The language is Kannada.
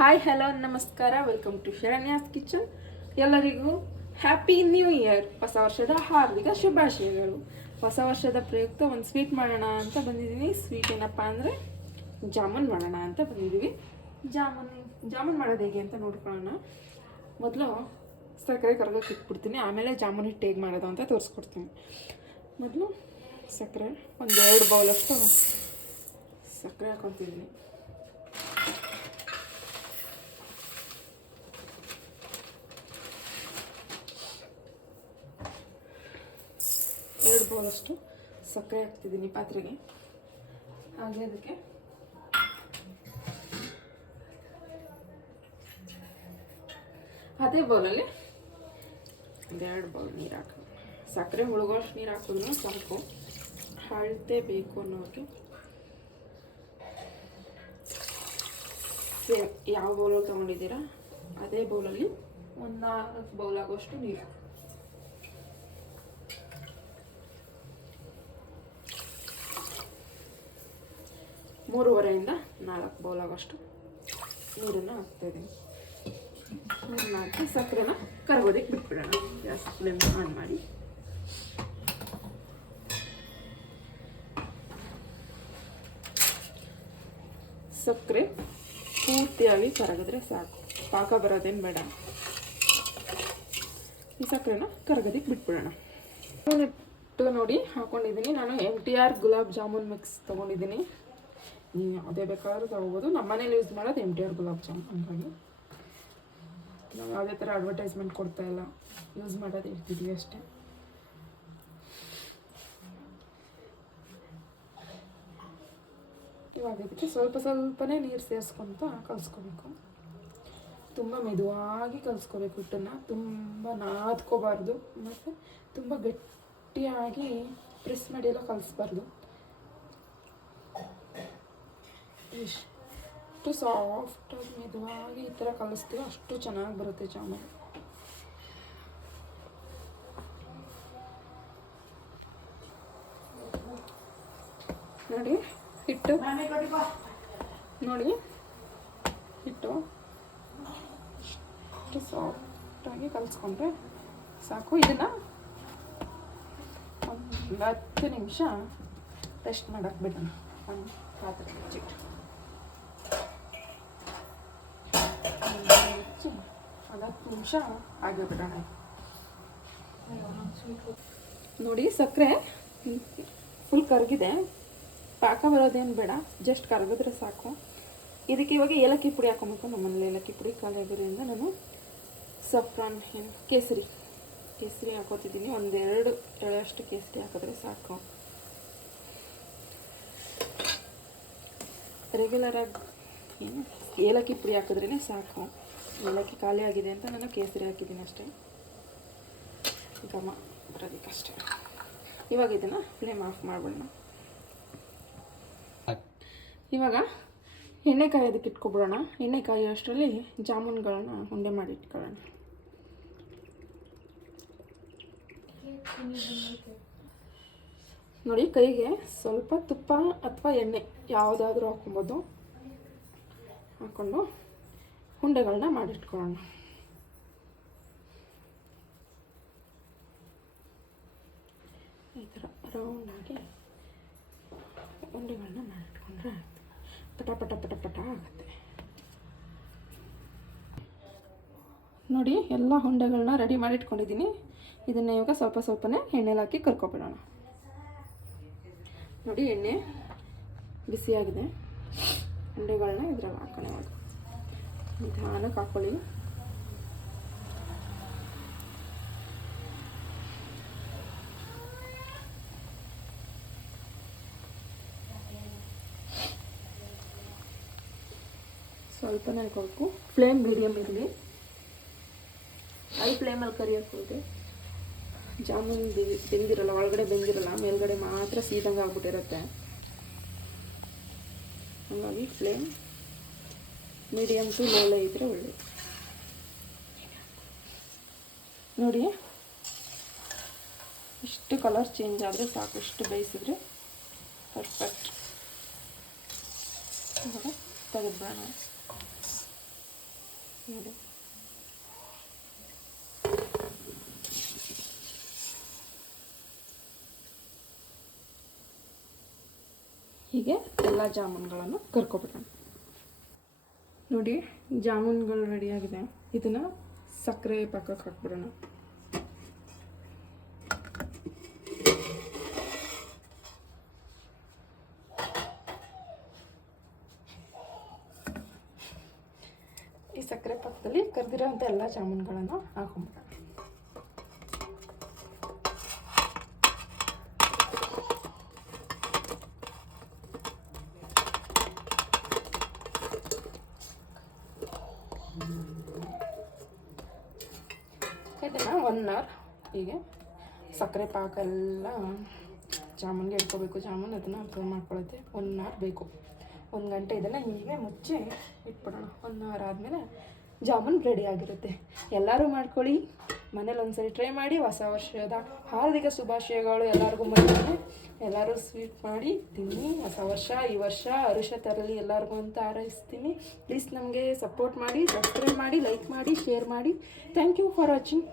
ಹಾಯ್ ಹಲೋ ನಮಸ್ಕಾರ, ವೆಲ್ಕಮ್ ಟು ಶರಣ್ಯಾಸ್ ಕಿಚನ್. ಎಲ್ಲರಿಗೂ ಹ್ಯಾಪಿ ನ್ಯೂ ಇಯರ್, ಹೊಸ ವರ್ಷದ ಹಾರ್ದಿಕ ಶುಭಾಶಯಗಳು. ಹೊಸ ವರ್ಷದ ಪ್ರಯುಕ್ತ ಒಂದು ಸ್ವೀಟ್ ಮಾಡೋಣ ಅಂತ ಬಂದಿದ್ದೀನಿ. ಸ್ವೀಟ್ ಏನಪ್ಪ ಅಂದರೆ ಜಾಮೂನ್ ಮಾಡೋಣ ಅಂತ ಬಂದಿದ್ದೀವಿ. ಜಾಮೂನ್ ಮಾಡೋದು ಹೇಗೆ ಅಂತ ನೋಡ್ಕೊಳ್ಳೋಣ. ಮೊದಲು ಸಕ್ಕರೆ ಕರಗೋಕೆ ಇಟ್ಬಿಡ್ತೀನಿ, ಆಮೇಲೆ ಜಾಮೂನ್ ಹಿಟ್ಟು ಹೇಗೆ ಮಾಡೋದು ಅಂತ ತೋರಿಸ್ಕೊಡ್ತೀನಿ. ಮೊದಲು ಸಕ್ಕರೆ ಒಂದು 2 ಬೌಲಷ್ಟು ಸಕ್ಕರೆ ಹಾಕೊತಿದ್ದೀನಿ. ಎರಡು ಬೌಲಷ್ಟು ಸಕ್ಕರೆ ಹಾಕ್ತಿದ್ದೀನಿ ಪಾತ್ರೆಗೆ. ಹಾಗೆ ಅದಕ್ಕೆ ಅದೇ ಬೌಲಲ್ಲಿ 2 ಬೌಲ್ ನೀರು ಹಾಕೋದು. ಸಕ್ಕರೆ ಮುಳುಗೋಷ್ಟು ನೀರು ಹಾಕಿದ್ರು ಸಾಕು, ಅಳತೆ ಬೇಕು ಅನ್ನೋರಿಗೆ ಸೇಮ್ ಯಾವ ಬೌಲಲ್ಲಿ ತೊಗೊಂಡಿದ್ದೀರಾ ಅದೇ ಬೌಲಲ್ಲಿ ಒಂದು 4 ಬೌಲ್ ಆಗೋಷ್ಟು ನೀರು. ಮೂರುವರೆಯಿಂದ 4 ಬೌಲ್ ಆಗೋಷ್ಟು ನೀರನ್ನು ಹಾಕ್ತಾಯಿದ್ದೀನಿ. ನೀರನ್ನ ಹಾಕಿ ಸಕ್ಕರೆನ ಕರಗೋದಕ್ಕೆ ಬಿಟ್ಬಿಡೋಣ. ಗ್ಯಾಸ್ ಫ್ಲೇಮ್ ಆನ್ ಮಾಡಿ ಸಕ್ಕರೆ ಪೂರ್ತಿಯಾಗಿ ಕರಗಿದ್ರೆ ಸಾಕು, ಪಾಕ ಬರೋದೇನು ಬೇಡ. ಈ ಸಕ್ಕರೆನ ಕರಗೋದಕ್ಕೆ ಬಿಟ್ಬಿಡೋಣ. ನೋಡಿ ಹಾಕೊಂಡಿದ್ದೀನಿ. ನಾನು MTR ಗುಲಾಬ್ ಜಾಮೂನ್ ಮಿಕ್ಸ್ ತೊಗೊಂಡಿದ್ದೀನಿ. ನೀವು ಯಾವುದೇ ಬೇಕಾದ್ರೂ ತೊಗೋಬೋದು. ನಮ್ಮ ಮನೇಲಿ ಯೂಸ್ ಮಾಡೋದು MTR ಗುಲಾಬ್ ಜಾಮೂನ್. ಹಂಗಾಗಿ ನಾವು ಯಾವುದೇ ಥರ ಅಡ್ವರ್ಟೈಸ್ಮೆಂಟ್ ಕೊಡ್ತಾಯಿಲ್ಲ, ಯೂಸ್ ಮಾಡೋದು ಇರ್ತಿದ್ವಿ ಅಷ್ಟೇ. ಇವಾಗ ಇದಕ್ಕೆ ಸ್ವಲ್ಪ ಸ್ವಲ್ಪನೇ ನೀರು ಸೇರಿಸ್ಕೊತ ಕಲಿಸ್ಕೋಬೇಕು. ತುಂಬ ಮೆದುವಾಗಿ ಕಲಿಸ್ಕೋಬೇಕು. ಹಿಟ್ಟನ್ನು ತುಂಬ ನಾದ್ಕೋಬಾರ್ದು ಮತ್ತು ತುಂಬ ಗಟ್ಟಿಯಾಗಿ ಪ್ರೆಸ್ ಮಾಡಿಯೆಲ್ಲ ಕಲಿಸ್ಬಾರ್ದು. ಎಷ್ಟು ಸಾಫ್ಟಾಗಿ ಮೆದುವಾಗಿ ಈ ಥರ ಕಲಿಸ್ತೀವೋ ಅಷ್ಟು ಚೆನ್ನಾಗಿ ಬರುತ್ತೆ ಜಾಮೂನು. ನೋಡಿ ಹಿಟ್ಟು, ನೋಡಿ ಹಿಟ್ಟು ಎಷ್ಟು ಸಾಫ್ಟಾಗಿ ಕಲಿಸ್ಕೊಂಡ್ರೆ ಸಾಕು. ಇದನ್ನು ಒಂದು 10 ನಿಮಿಷ ರೆಸ್ಟ್ ಮಾಡೋಕ್ಕೆ ಬಿಡೋಣ. ಒಂದು ಪಾತ್ರೆ ಮುಚ್ಚಿಟ್ಟು ಒಂದು 10 ನಿಮಿಷ ಹಾಗೆ ಬಿಡೋಣ. ನೋಡಿ ಸಕ್ಕರೆ ಫುಲ್ ಕರಗಿದೆ. ಪಾಕ ಬರೋದೇನು ಬೇಡ, ಜಸ್ಟ್ ಕರಗಿದ್ರೆ ಸಾಕು. ಇದಕ್ಕೆ ಇವಾಗ ಏಲಕ್ಕಿ ಪುಡಿ ಹಾಕೊಬೇಕು. ನಮ್ಮನೇಲಿ ಏಲಕ್ಕಿ ಪುಡಿ ಖಾಲಿ ಆಗಿರೋದ್ರಿಂದ ನಾನು ಸಫ್ರಾನ್ ಕೇಸರಿ ಹಾಕೋತಿದ್ದೀನಿ. 1-2 ಎಳೆಯಷ್ಟು ಕೇಸರಿ ಹಾಕಿದ್ರೆ ಸಾಕು. ರೆಗ್ಯುಲರಾಗಿ ಏಲಕ್ಕಿ ಪುಡಿ ಹಾಕಿದ್ರೇ ಸಾಕು. ಏಲಕ್ಕಿ ಖಾಲಿ ಆಗಿದೆ ಅಂತ ನಾನು ಕೇಸರಿ ಹಾಕಿದ್ದೀನಿ ಅಷ್ಟೇ, ಘಮ ಬರೋದಕ್ಕಷ್ಟೇ. ಇವಾಗ ಇದನ್ನು ಫ್ಲೇಮ್ ಆಫ್ ಮಾಡ್ಬಿಡೋಣ. ಇವಾಗ ಎಣ್ಣೆ ಕಾಯೋದಕ್ಕೆ ಇಟ್ಕೊಬಿಡೋಣ. ಎಣ್ಣೆ ಕಾಯೋ ಅಷ್ಟರಲ್ಲಿ ಜಾಮೂನ್ಗಳನ್ನ ಉಂಡೆ ಮಾಡಿ ಇಟ್ಕೊಳ್ಳೋಣ. ನೋಡಿ, ಕೈಗೆ ಸ್ವಲ್ಪ ತುಪ್ಪ ಅಥವಾ ಎಣ್ಣೆ ಯಾವುದಾದ್ರೂ ಹಾಕೊಬೋದು. ಹಾಕ್ಕೊಂಡು ಉಂಡೆಗಳನ್ನ ಮಾಡಿಟ್ಕೊಳ್ಳೋಣ. ಈ ಥರ ರೌಂಡಾಗಿ ಉಂಡೆಗಳನ್ನ ಮಾಡಿಟ್ಕೊಂಡ್ರೆ ಪಟ ಪಟ ಪಟ ಪಟ ಆಗುತ್ತೆ. ನೋಡಿ, ಎಲ್ಲ ಉಂಡೆಗಳನ್ನ ರೆಡಿ ಮಾಡಿಟ್ಕೊಂಡಿದ್ದೀನಿ. ಇದನ್ನು ಇವಾಗ ಸ್ವಲ್ಪ ಸ್ವಲ್ಪನೇ ಎಣ್ಣೆಲಿ ಹಾಕಿ ಕರ್ಕೊಬಿಡೋಣ. ನೋಡಿ, ಎಣ್ಣೆ ಬಿಸಿಯಾಗಿದೆ. ಉಂಡೆಗಳನ್ನ ಇದ್ರಲ್ಲಿ ಹಾಕೋಣ. ನಿಧಾನಕ್ಕೆ ಹಾಕ್ಕೊಳ್ಳಿ. ಸ್ವಲ್ಪನೇ ಹಾಕೋಬೇಕು. ಫ್ಲೇಮ್ ಮೀಡಿಯಮ್ ಇರಲಿ, ಹೈ ಫ್ಲೇಮಲ್ಲಿ ಕರಿಯೋಕೆ ಹೋಗಿ ಜಾಮೂನ್ ಬೆಂದಿರಲ್ಲ, ಒಳಗಡೆ ಬೆಂದಿರಲ್ಲ, ಮೇಲ್ಗಡೆ ಮಾತ್ರ ಸೀದಂಗೆ ಆಗ್ಬಿಟ್ಟಿರುತ್ತೆ. ಹಾಗಾಗಿ ಫ್ಲೇಮ್ ಮೀಡಿಯಮ್ ಟು ಲೋಲೇ ಇದ್ದರೆ ಒಳ್ಳೆಯದು. ನೋಡಿ, ಇಷ್ಟು ಕಲರ್ ಚೇಂಜ್ ಆದರೆ ಸಾಕು. ಇಷ್ಟು ಬೇಯಿಸಿದ್ರೆ ಪರ್ಫೆಕ್ಟ್. ತೆಗೆದ್ಬಿಡೋಣ. ನೋಡಿ ಹೀಗೆ ಎಲ್ಲ ಜಾಮೂನ್ಗಳನ್ನು ಕರ್ಕೊಬಿಡೋಣ. ನೋಡಿ ಜಾಮೂನ್ಗಳು ರೆಡಿಯಾಗಿದೆ. ಇದನ್ನು ಸಕ್ಕರೆ ಪಾಕಕ್ಕೆ ಹಾಕ್ಬಿಡೋಣ. ಈ ಸಕ್ಕರೆ ಪಾಕದಲ್ಲಿ ಕರೆದಿರೋಂಥ ಎಲ್ಲ ಜಾಮೂನ್ಗಳನ್ನು ಹಾಕೊಂಡ್ಬಿಡೋಣ. ಇದನ್ನು 1 ಅವರ್ ಹೀಗೆ ಸಕ್ಕರೆ ಪಾಕ ಎಲ್ಲ ಜಾಮೂನ್ಗೆ ಇಟ್ಕೋಬೇಕು. ಜಾಮೂನ್ ಅದನ್ನು ಅಬ್ಸರ್ವ್ ಮಾಡ್ಕೊಳ್ಳುತ್ತೆ. 1 ಅವರ್ ಬೇಕು. 1 ಗಂಟೆ ಇದನ್ನು ಹೀಗೆ ಮುಚ್ಚಿ ಇಟ್ಬಿಡೋಣ. 1 ಅವರ್ ಆದಮೇಲೆ ಜಾಮೂನ್ ರೆಡಿ ಆಗಿರುತ್ತೆ. ಎಲ್ಲರೂ ಮಾಡ್ಕೊಳ್ಳಿ, ಮನೇಲಿ ಒಂದ್ಸರಿ ಟ್ರೈ ಮಾಡಿ. ಹೊಸ ವರ್ಷದ ಹಾರ್ದಿಕ ಶುಭಾಶಯಗಳು ಎಲ್ಲರಿಗೂ. ಮನೆಯಲ್ಲಿ ಎಲ್ಲರೂ ಸ್ವೀಟ್ ಮಾಡಿ ತಿನ್ನಿ. ಹೊಸ ವರ್ಷ ಈ ವರ್ಷ ಹರುಷ ತರಲಿ ಎಲ್ಲರಿಗೂ ಅಂತ ಹಾರೈಸ್ತೀನಿ. ಪ್ಲೀಸ್ ನಮಗೆ ಸಪೋರ್ಟ್ ಮಾಡಿ, ಸಬ್ಸ್ಕ್ರೈಬ್ ಮಾಡಿ, ಲೈಕ್ ಮಾಡಿ, ಶೇರ್ ಮಾಡಿ. Thank you for watching.